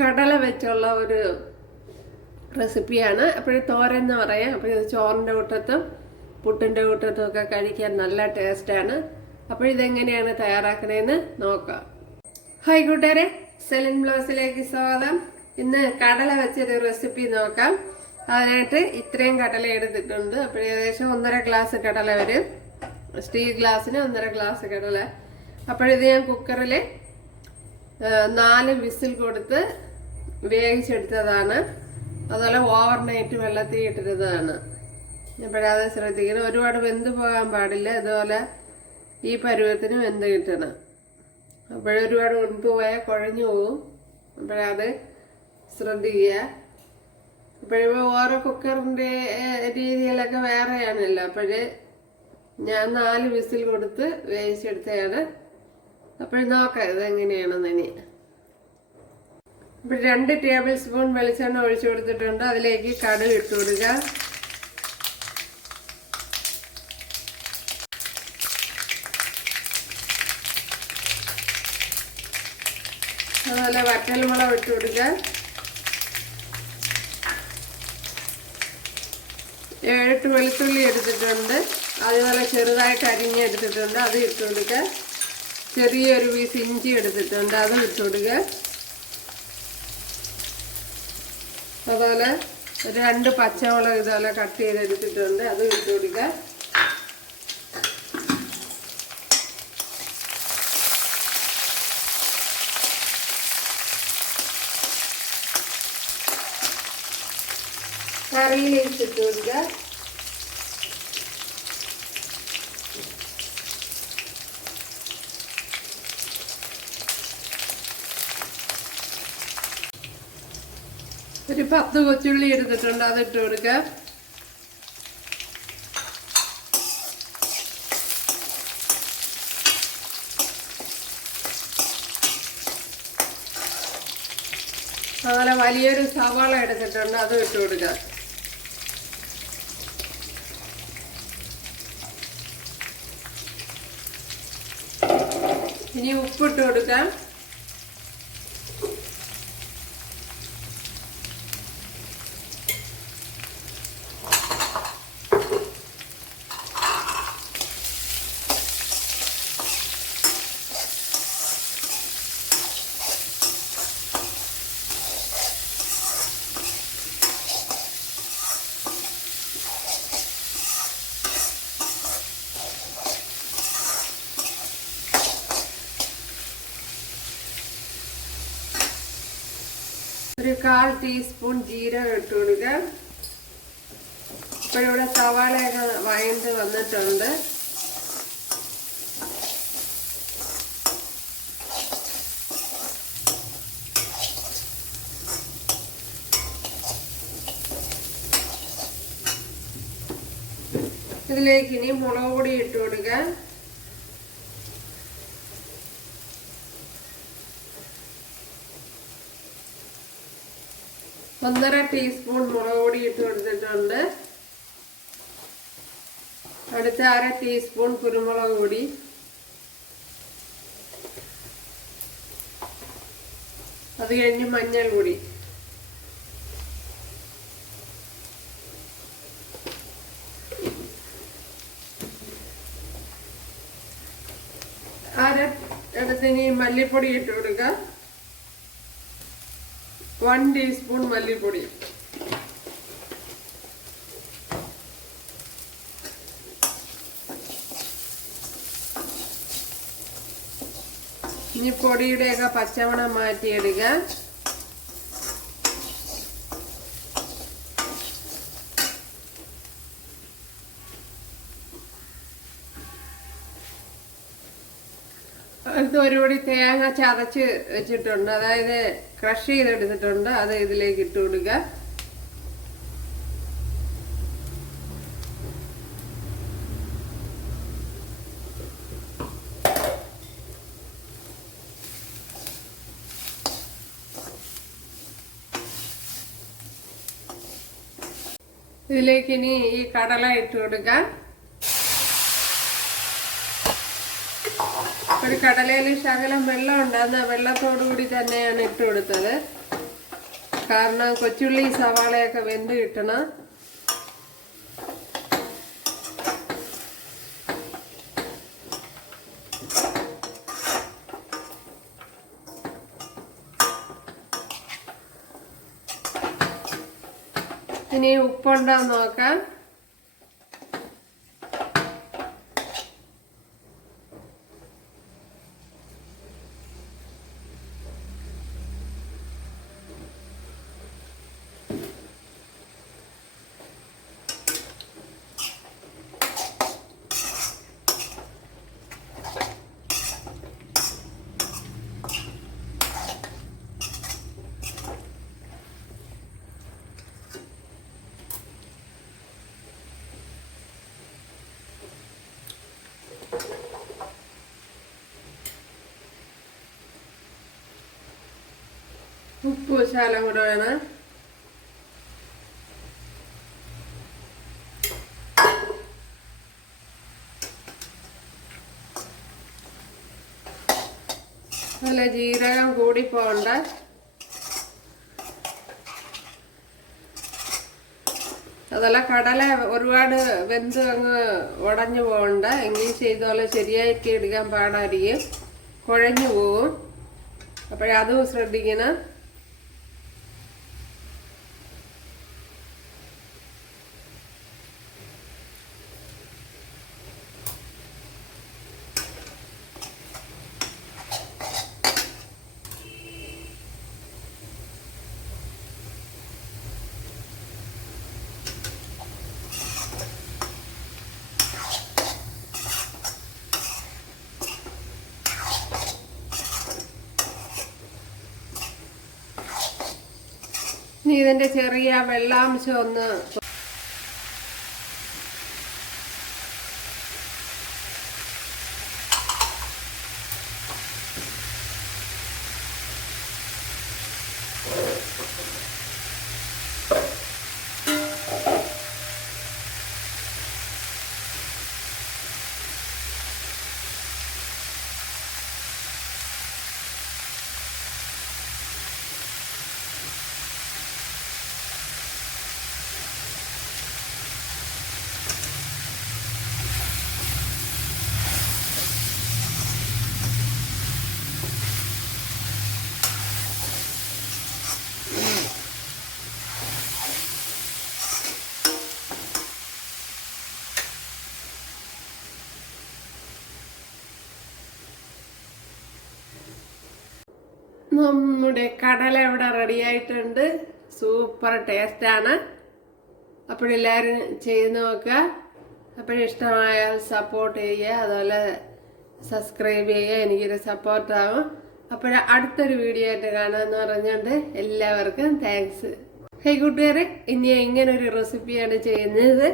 കടല വെച്ചുള്ള ഒരു റെസിപ്പിയാണ്. അപ്പോഴും തോരൻ എന്ന് പറയാം. അപ്പോൾ ഇത് ചോറിൻ്റെ കൂട്ടത്തും പുട്ടിൻ്റെ കൂട്ടത്തും ഒക്കെ കഴിക്കാൻ നല്ല ടേസ്റ്റാണ്. അപ്പോൾ ഇതെങ്ങനെയാണ് തയ്യാറാക്കണതെന്ന് നോക്കാം. ഹായ് കൂട്ടുകാരെ, സെലിൻ ബ്ലോസിലേക്ക് സ്വാഗതം. ഇന്ന് കടല വെച്ചൊരു റെസിപ്പി നോക്കാം. അതിനായിട്ട് ഇത്രയും കടല എടുത്തിട്ടുണ്ട്. അപ്പോൾ ഏകദേശം 1.5 ഗ്ലാസ് കടല വരും. സ്റ്റീൽ ഗ്ലാസ്സിന് 1.5 ഗ്ലാസ് കടല. അപ്പോഴിത് ഞാൻ കുക്കറിൽ 4 വിസിൽ കൊടുത്ത് വേവിച്ചെടുത്തതാണ്. അതുപോലെ ഓവർനൈറ്റ് വെള്ളത്തിൽ ഇട്ടിരുന്നതാണ്. അപ്പോഴത് ശ്രദ്ധിക്കണം, ഒരുപാട് വെന്ത് പോകാൻ പാടില്ല. ഇതുപോലെ ഈ പരുവത്തിന് വെന്ത് കിട്ടണം. അപ്പോഴൊരുപാട് വെന്ത് പോയാൽ കുഴഞ്ഞു പോകും. അപ്പോഴത് ശ്രദ്ധിക്കുക. അപ്പോഴിപ്പോൾ ഓരോ കുക്കറിൻ്റെ രീതിയിലൊക്കെ വേറെയാണല്ലോ. അപ്പോഴ് ഞാൻ 4 വിസിൽ കൊടുത്ത് വേവിച്ചെടുത്തതാണ്. അപ്പോൾ നോക്കാം ഇതെങ്ങനെയാണെന്ന്. ഇനി അപ്പോൾ 2 ടേബിൾ സ്പൂൺ വെളിച്ചെണ്ണ ഒഴിച്ചു കൊടുത്തിട്ടുണ്ട്. അതിലേക്ക് കടുക് ഇട്ട് കൊടുക്കുക. അതുപോലെ വറ്റൽമുളക് ഇട്ട് കൊടുക്കുക. 7 വെളുത്തുള്ളി എടുത്തിട്ടുണ്ട്. അതുപോലെ ചെറുതായിട്ട് അരിഞ്ഞെടുത്തിട്ടുണ്ട്. അത് ഇട്ട് കൊടുക്കുക. ചെറിയൊരു പീസ് ഇഞ്ചി എടുത്തിട്ടുണ്ട്. അതും ഇട്ട് കൊടുക്കുക. അതുപോലെ 2 പച്ചമുളക് ഇതുപോലെ കട്ട് ചെയ്തെടുത്തിട്ടുണ്ട്. അതും ഇട്ട് കൊടുക്കുക. കറി ലീവ്സ് ഇട്ട് കൊടുക്കുക. ഒരു 10 കൊച്ചുള്ളി എടുത്തിട്ടുണ്ട്. അതിട്ട് കൊടുക്കുക. അതുപോലെ വലിയൊരു സവാള എടുത്തിട്ടുണ്ട്. അതും ഇട്ട് കൊടുക്കുക. ഇനി ഉപ്പിട്ട് കൊടുക്കാം. ഒരു 1/4 ടീസ്പൂൺ ജീരകം ഇട്ട് കൊടുക്കുക. ഇപ്പോഴിവിടെ സവാളയൊക്കെ വഴണ്ട് വന്നിട്ടുണ്ട്. ഇതിലേക്ക് ഇനി മുളക് പൊടി ഇട്ട് കൊടുക്കുക. ഒന്നര ടീസ്പൂൺ മുളക് പൊടി ഇട്ട് കൊടുത്തിട്ടുണ്ട്. അടുത്ത 1/2 ടീസ്പൂൺ കുരുമുളക് പൊടി. അത് കഴിഞ്ഞ് മഞ്ഞൾ പൊടി. അടുത്തിന് മല്ലിപ്പൊടി ഇട്ട് കൊടുക്കുക. 1 ടീസ്പൂൺ മല്ലിപ്പൊടി. ഇനി പൊടിയുടെയൊക്കെ പച്ചമണം മാറ്റിയെടുക്കുക. അടുത്ത് ഒരു പൊടി തേങ്ങ ചതച്ച് വെച്ചിട്ടുണ്ട്. അതായത് ക്രഷ് ചെയ്തെടുത്തിട്ടുണ്ട്. അത് ഇതിലേക്ക് ഇട്ട് കൊടുക്കുക. ഇതിലേക്ക് ഇനി ഈ കടല ഇട്ട് കൊടുക്കുക. കടലയിൽ ശകലം വെള്ളം ഉണ്ടാകുന്ന വെള്ളത്തോടു കൂടി തന്നെയാണ് ഇട്ട് കൊടുത്തത്. കാരണം കൊച്ചുള്ളി സവാളയൊക്കെ വെന്ത് കിട്ടണം. ഇനി ഉപ്പുണ്ടോ നോക്കാം. ഉപ്പ് ശകലം കൂടെ വേണം. നല്ല ജീരകം കൂടി പോകണ്ട. അതല്ല കടല ഒരുപാട് വെന്ത് അങ്ങ് ഉടഞ്ഞു പോകണ്ട. എങ്കിൽ ചെയ്തോലെ ശരിയായിട്ട് എടുക്കാൻ പാടായിരിക്കും, കുഴഞ്ഞു പോവും. അപ്പോഴതും ശ്രദ്ധിക്കണം. ഇനി ഇതിന്റെ ചെറിയ വെള്ളാംശം ഒന്ന് നമ്മുടെ കടല ഇവിടെ റെഡി ആയിട്ടുണ്ട്. സൂപ്പർ ടേസ്റ്റാണ്. അപ്പോഴെല്ലാവരും ചെയ്ത് നോക്കുക. അപ്പോഴിഷ്ടമായാൽ സപ്പോർട്ട് ചെയ്യുക, അതുപോലെ സബ്സ്ക്രൈബ് ചെയ്യുക. എനിക്കൊരു സപ്പോർട്ടാവും. അടുത്തൊരു വീഡിയോ ആയിട്ട് കാണാമെന്ന് പറഞ്ഞുകൊണ്ട് എല്ലാവർക്കും താങ്ക്സ്. ഹേ കൂട്ടുകാരെ, ഇനി ഇങ്ങനൊരു റെസിപ്പിയാണ് ചെയ്യുന്നത്.